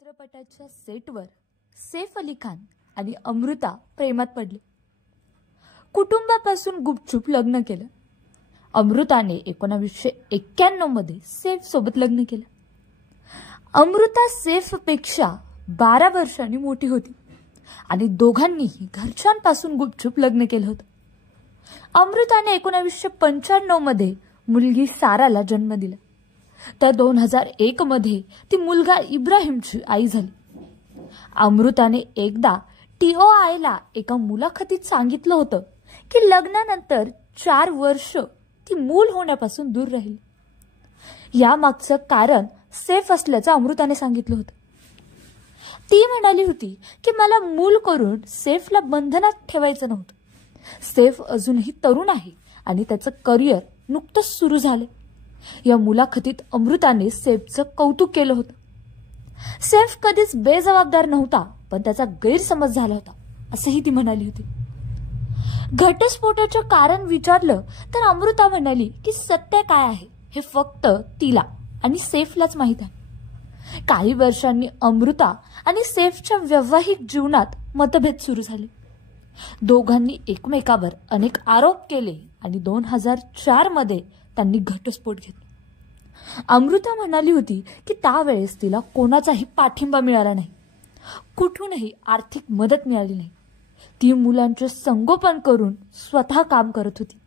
चित्रपटाच्या सेटवर सैफ अली खान आणि अमृता प्रेमात पडले. कुटुंबापासून गुपचूप लग्न केलं. अमृताने 1991 मध्ये सैफ सोबत लग्न केलं. अमृता सैफपेक्षा 12 वर्षांनी मोठी होती आणि दोघांनीही घरच्यांपासून गुपचूप लग्न केलं होतं. अमृताने 1995 मध्ये मुलगी साराला जन्म दिला. तर 2001 मध्ये ती मुलगा इब्राहिमची आई झाली. अमृताने एकदा TOIला एका मुलाखतीत सांगितलं होतं की लग्नानंतर 4 वर्ष ती मूल होण्यापासून दूर राहील. यामागचं कारण सैफ असल्याचं अमृताने सांगितलं होतं. ती म्हणाली होती की मला मूल करून सैफला बंधनात ठेवायचं नव्हतं. सैफ अजूनही तरुण आहे आणि त्याचं करिअर नुकतंच सुरू झालं. या मुलाखतीत अमृताने सैफचं कौतुक केलं होतं. सैफ कधीच बेजबाबदार नव्हता, पण त्याचा गैरसमज झाला होता असंही ती म्हणाली होती. घटस्फोटाचं कारण विचारलं तर अमृता म्हणाली की सत्य काय आहे हे फक्त तिला आणि सैफलाच माहीत आहे. काही वर्षांनी अमृता आणि सैफच्या वैवाहिक जीवनात मतभेद सुरू झाले. दोघांनी एकमेकावर अनेक आरोप केले आणि 2004 मध्ये त्यांनी घटस्फोट घेतला. अमृता म्हणाली होती की त्यावेळेस तिला कोणाचाही पाठिंबा मिळाला नाही, कुठूनही आर्थिक मदत मिळाली नाही. ती मुलांचे संगोपन करून स्वतः काम करत होती.